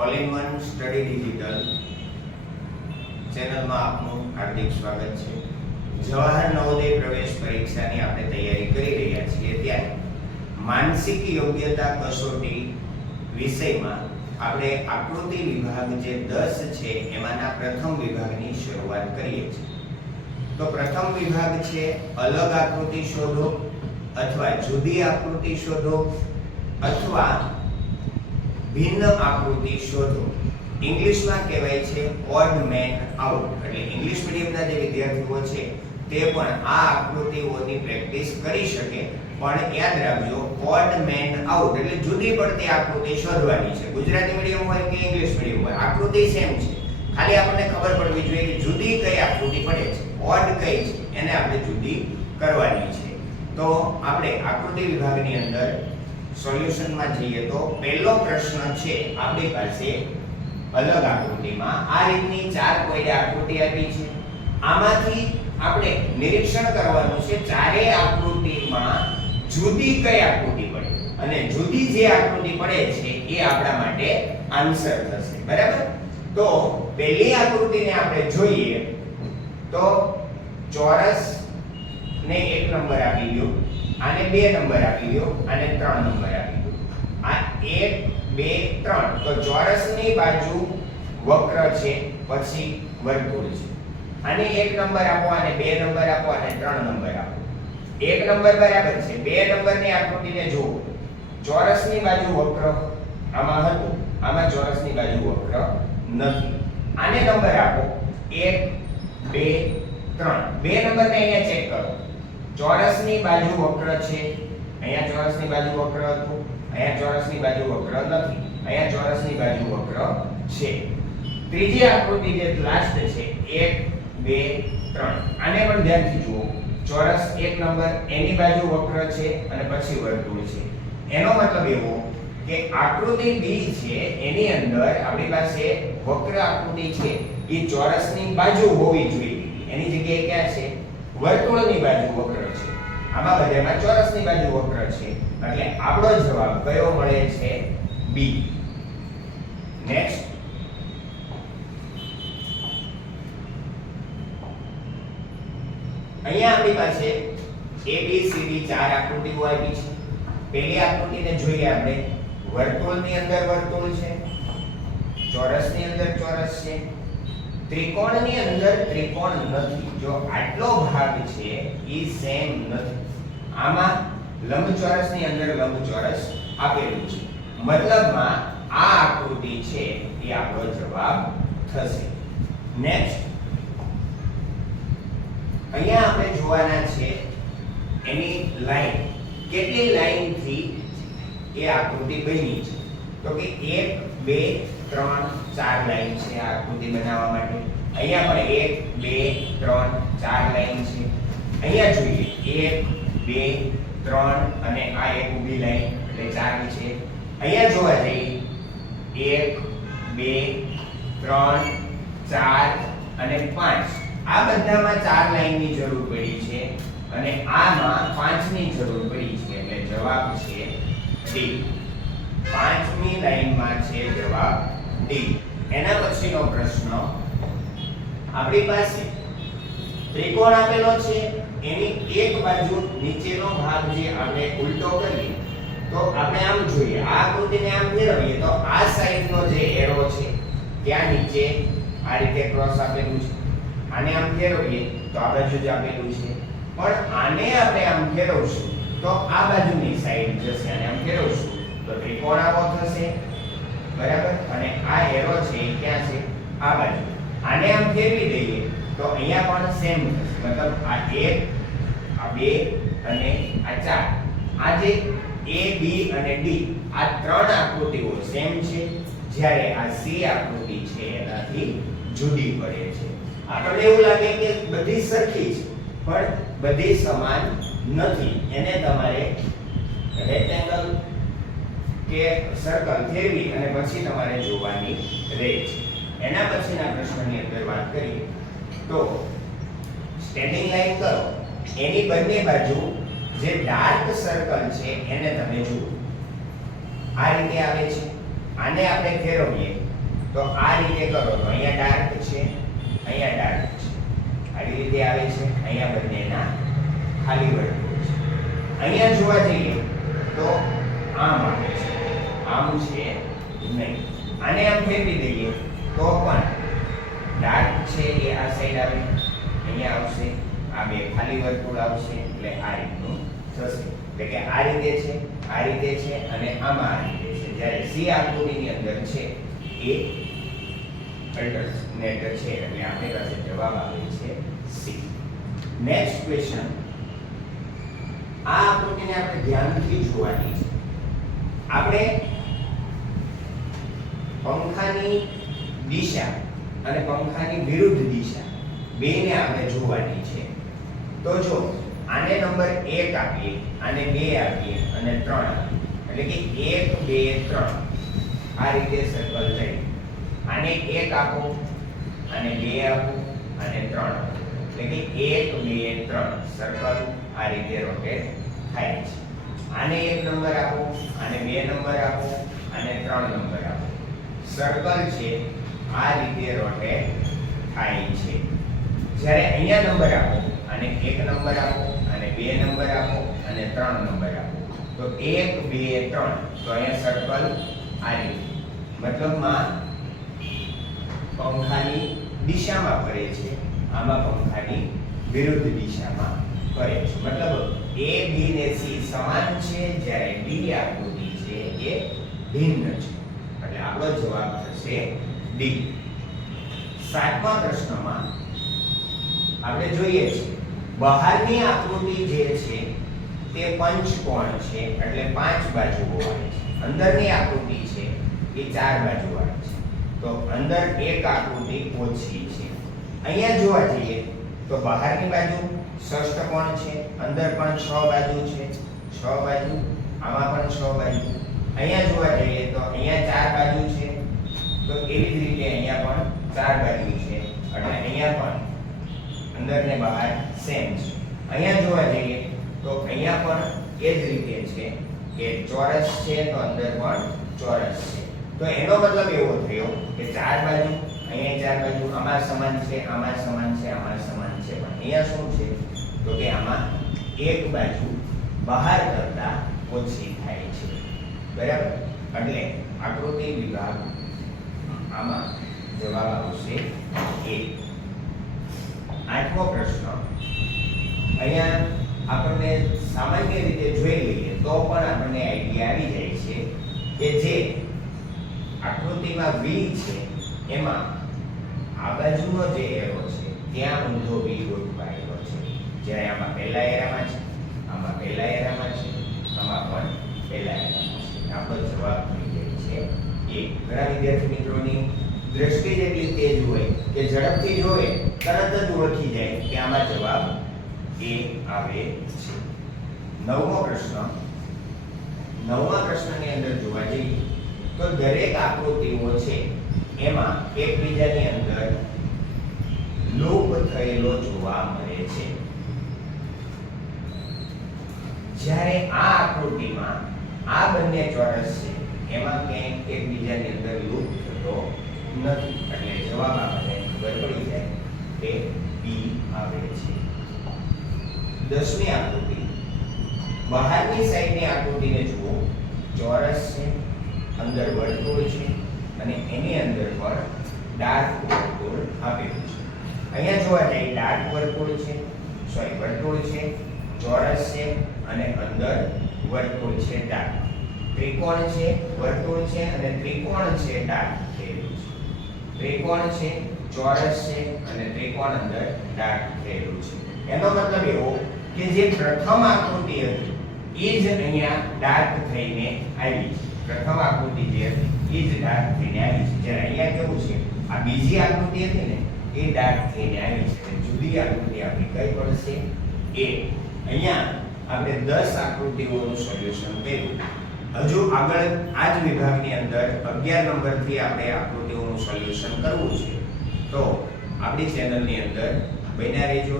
All in one study digital ચેનલમાં આપનું હાર્દિક સ્વાગત છે. જવાહર નવોદય પ્રવેશ પરીક્ષાની આપણે તૈયારી કરી રહ્યા છીએ ત્યારે માનસિક યોગ્યતા કસોટી વિષયમાં આપણે આકૃતિ વિભાગ જે 10 છે એમાંના પ્રથમ વિભાગની શરૂઆત કરીએ છીએ. તો પ્રથમ વિભાગ છે અલગ આકૃતિ શોધો અથવા જુદી આકૃતિ શોધો અથવા ભિન્ન આકૃતિ શોધો. ઇંગ્લિશમાં કહેવાય છે ઓડ મેન આઉટ. એટલે ઇંગ્લિશ મીડિયમના જે વિદ્યાર્થીઓ છે તે પણ આ આકૃતિઓની પ્રેક્ટિસ કરી શકે, પણ યાદ રાખજો ઓડ મેન આઉટ એટલે જુદી પડતી આકૃતિ શોધવાની છે. ગુજરાતી મીડિયમ હોય કે ઇંગ્લિશ મીડિયમ હોય આકૃતિ સેમ છે, ખાલી આપણને ખબર પડવી જોઈએ કે જુદી કઈ આકૃતિ પડે છે, ઓડ કઈ છે, એને આપણે જુદી કરવાની છે. તો આપણે આકૃતિ વિભાગની અંદર સોલ્યુશનમાં જઈએ તો પહેલો પ્રશ્ન છે આપણી પાસે અલગ આકૃતિમાં આ રીતની ચાર કોયડા આકૃતિ આપી છે. આમાંથી આપણે નિરીક્ષણ કરવાનું છે ચારેય આકૃતિમાં જુદી કઈ આકૃતિ પડે અને જુદી જે આકૃતિ પડે છે એ આપણા માટે આન્સર થશે. બરાબર? તો પહેલી આકૃતિને આપણે જોઈએ તો ચોરસ ને 1 નંબર આપી દો, આને 2 નંબર આપી દો, આને 3 નંબર આપી દો. આ 1 2 3 તો ચોરસની બાજુ વક્ર છે, પછી વર્તુળ છે. આને 1 નંબર આપો, આને 2 નંબર આપો, આને 3 નંબર આપો. 1 નંબર બરાબર છે. 2 નંબરની આકૃતિને જુઓ. ચોરસની બાજુ વક્ર આમાં હતું, આમાં ચોરસની બાજુ વક્ર નથી. આને નંબર આપો 1 2 3. 2 નંબરને અહીંયા ચેક કરો. ચોરસની બાજુ વક્ર છે, અહીંયા ચોરસની બાજુ વક્ર હતું, અહીંયા ચોરસની બાજુ વક્ર નથી, અહીંયા ચોરસની બાજુ વક્ર છે. ત્રીજી આકૃતિ જે લાસ્ટ છે 1 2 3. આને પણ ધ્યાનથી જુઓ. ચોરસ 1 નંબર એની બાજુ વક્ર છે અને પછી વર્તુળ છે. એનો મતલબ એવો કે આકૃતિ B છે એની અંદર આપણી પાસે વક્ર આકૃતિ છે એ ચોરસની બાજુ હોવી જોઈએ. એની જગ્યાએ ક્યાં છે? વર્તુળની બાજુ વક્ર છે. આમાં બધામાં ચોરસની બાજુ વક્ર છે. એટલે આપણો જવાબ કયો મળે છે? B. નેક્સ્ટ અહીંયા આપણી પાસે ABCD ચાર આકૃતિઓ આપી છે. પહેલી આકૃતિને જોઈએ આપણે. વર્તુળની અંદર વર્તુળ છે, ચોરસની અંદર ચોરસ છે, ત્રિકોણની અંદર ત્રિકોણ નથી. જો આટલો ભાગ છે ઈ સેમ નથી. આમાં લંબચોરસની અંદર લંબચોરસ આપેલું છે. મતલબમાં આ આકૃતિ છે એ આપણો જવાબ થશે. નેક્સ્ટ અહીંયા આપણે જોવાના છે એની લાઈન, કેટલી લાઈન થી એ આકૃતિ બની છે. તો કે 1 2 3 4 લાઈન છે આ આકૃતિ બનાવવા માટે. અહીંયા પણ 1 2 3 4 લાઈન છે. અહીંયા જોઈએ 1 2 3 અને આ એક ઊભી લાઈન એટલે 4 છે. અહીંયા જોવા જઈએ 1 2 3 4 અને 5. આ બધામાં 4 લાઈનની જરૂર પડી છે અને આમાં 5ની જરૂર પડી છે. એટલે જવાબ છે D. 5મી લાઈનમાં છે જવાબ D. એના પછીનો પ્રશ્ન આપણી પાસે ત્રિકોણ આપેલો છે, એની એક બાજુ નીચેનો ભાગ જે આપણે ઉલટો કરીએ તો આપણે આમ જોઈએ. આ આકૃતિને આમ ફેરવીએ તો આ સાઈડનો જે એરો છે ત્યાં નીચે આ રીતે ક્રોસ આપેલું છે. આને આમ ફેરવીએ તો આ બાજુ જ આપેલું છે, પણ આને આપણે આમ ફેરવશું તો આ બાજુની સાઈડ જશે. આને આમ ફેરવશું તો ત્રિકોણ આવો થશે. બરાબર? અને આ એરો છે એ ક્યાં છે? આ બાજુ. આને આમ ફેરવી દઈએ તો અહીંયા પણ સેમ થશે. મતલબ આ 1 આ 2 અને આ 4. આ જે A B અને D આ ત્રણ આકૃતિઓ સેમ છે, જ્યારે આ C આકૃતિ છે એનાથી જુદી પડે છે. આપણને એવું લાગે કે બધી સરખી છે, પણ બધી સમાન નથી. એને તમારે રેક્ટેંગલ કે સર્કલ ફેરવી અને પછી તમારે જોવાની રહે છે. એના પછીના પ્રશ્નની અંદર વાત કરીએ તો સ્ટેન્ડિંગ લાઈન કરો. એની બંને બાજુ જે ડાર્ક સર્કલ છે એને તમે જુઓ. આ રીતે આવે છે. આને આપણે ફેરવીએ તો આ રીતે કરો તો અહીંયા ડાર્ક છે, અહીંયા ડાર્ક છે, આવી રીતે આવે છે, અહીંયા બંનેના ખાલી વર્તુળ છે. અહીંયા જોવા જઈએ તો આમ આવે છે, આમ છે નહીં. આને આમ ફેરવી દઈએ તો પણ ડાર્ક છે એ આ સાઈડ આવે, અહીંયા આવશે, આ બે ખાલી વર્તુળ આવશે, એટલે આ રીતનું થશે. એટલે કે આ રીતે છે, આ રીતે છે અને આમાં આ રીતે છે. જ્યારે સી આકૃતિની અંદર છે એ અલ્ટરનેટ છે, એટલે આપણી પાસે જવાબ આવે છે સી. નેક્સ્ટ ક્વેશ્ચન, આ આકૃતિને આપણે ધ્યાનથી જોવાની છે. આપણે પંખાની દિશા અને પંખાની વિરુદ્ધ દિશા બેને આપણે જોવાની છે. તો જો આને નંબર 1 આપીએ, આને 2 આપીએ અને 3 આપીએ, એટલે કે 1 2 3 આ રીતે સર્કલ જાય. આને 1 આપો, આને 2 આપો અને 3 આપો, એટલે કે 1 2 3 સર્કલ આ રીતે રોટેટ થાય છે. આને 1 નંબર આપો, આને 2 નંબર આપો અને 3 નંબર આપો, સર્કલ છે આ રીતે રોટેટ થાય છે. જ્યારે અહીંયા નંબર આપો, આને 1 નંબર આપો, આને 2 નંબર આપો અને 3 નંબર આપો, તો 1 2 3 તો અહીંયા સર્કલ આ રીતે, મતલબમાં પંખાની દિશામાં ફરે છે, આમાં પંખાની વિરુદ્ધ દિશામાં ફરે છે. મતલબ A B ને C સમાન છે, જ્યારે D આકૃતિ છે એ ભિન્ન છે. એટલે આપણો જવાબ થશે D. 7મા પ્રશ્નમાં આપણે જોઈએ છીએ બહારની આકૃતિ જે છે તે પંચકોણ છે, એટલે 5 બાજુઓ વાળી છે. અંદરની આકૃતિ છે એ 4 બાજુ વાળી છે. તો અંદર એક આકૃતિ ઓછી છે. અહીંયા જોવા જઈએ તો બહારની બાજુ ષષ્ઠકોણ છે, અંદર પણ 6 બાજુ છે, 6 બાજુ, આમાં પણ 6 બાજુ. અહીંયા જોવા જઈએ તો અહીંયા 4 બાજુ છે, તો એવી જ રીતે અહીંયા પણ 4 બાજુ છે, એટલે અહીંયા પણ અંદર ને બહાર સેમ છે. અહીંયા જોવા જઈએ તો અહીંયા પણ એ જ રીતે છે કે ચોરસ છે, તો અંદર પણ ચોરસ છે. તો એનો મતલબ એવો થયો કે 4 બાજુ, અહીંયા 4 બાજુ, આમાં સમાન છે, આમાં સમાન છે, આમાં સમાન છે, પણ અહીંયા શું છે તો કે આમાં એક બાજુ બહાર કરતા ઓછી થાય છે. બરાબર? એટલે આકૃતિ વિભાગ આમાં જવાબ આવશે A. 8મો પ્રશ્ન, અહીંયા આપણને સામાન્ય રીતે જોઈ લઈએ તો પણ આપણને આઈડિયા આવી જાય છે કે જે આકૃતિમાં V છે એમાં આ બાજુનો જે એરો છે ત્યાં ઊંધો V ગોઠવાયેલો છે. જ્યારે આમાં પહેલા એરામાં છે, આમાં પહેલા એરામાં છે, આમાં પણ પહેલા એરામાં છે. આપણો જવાબ થઈ જાય છે એ. ઘણા વિદ્યાર્થી મિત્રોની દ્રષ્ટિ જેટલી તેજ હોય કે ઝડપથી જોવે તરત જ ઓળખી જાય કે આમાં જવાબ એ આવે છે. 9મો પ્રશ્ન, 9મા પ્રશ્નની અંદર જોવા જઈએ તો દરેક આકૃતિઓ છે એમાં એકબીજાની અંદર લૂપ થયેલો જોવા મળે છે. જ્યારે આ આકૃતિમાં આ બંને ચોરસ છે એમાં ક્યાંય એકબીજાની અંદર લૂપ થતો નથી, એટલે જવાબ આપણને ખબર પડી જાય કે B આવે છે. 10મી આકૃતિ, બહારની સાઈડની આકૃતિને જુઓ, ચોરસ છે, અંદર વર્તુળ છે અને એની અંદર પણ ડાર્ક વર્તુળ આપેલું છે. અહીંયા જોવા જઈએ ડાર્ક વર્તુળ છે, વર્તુળ છે, ચોરસ છે અને અંદર વર્તુળ છે ડાર્ક. ત્રિકોણ છે, વર્તુળ છે અને ત્રિકોણ છે ડાર્ક થયેલું છે. ત્રિકોણ છે, ચોરસ છે અને ત્રિકોણ અંદર ડાર્ક થયેલું છે. એનો મતલબ એવો કે જે પ્રથમ આકૃતિ હતી એ જ અહીંયા ડાર્ક થઈને આવી છે. પ્રથમ આકૃતિ જે હતી એ જ ડાર્ક થઈને આવી છે. જ્યારે અહીંયા કેવું છે, આ બીજી આકૃતિ હતી ને એ ડાર્ક થઈને આવી છે. જુદી આકૃતિ આપણી કઈ પડશે એ. અહીંયા આપણે 10 આકૃતિઓનું સોલ્યુશન કર્યું. હજુ આગળ આ જ વિભાગની અંદર 11 નંબરથી આપણે આકૃતિઓનું સોલ્યુશન કરવું છે. તો આપણી ચેનલની અંદર બન્યા રહેજો.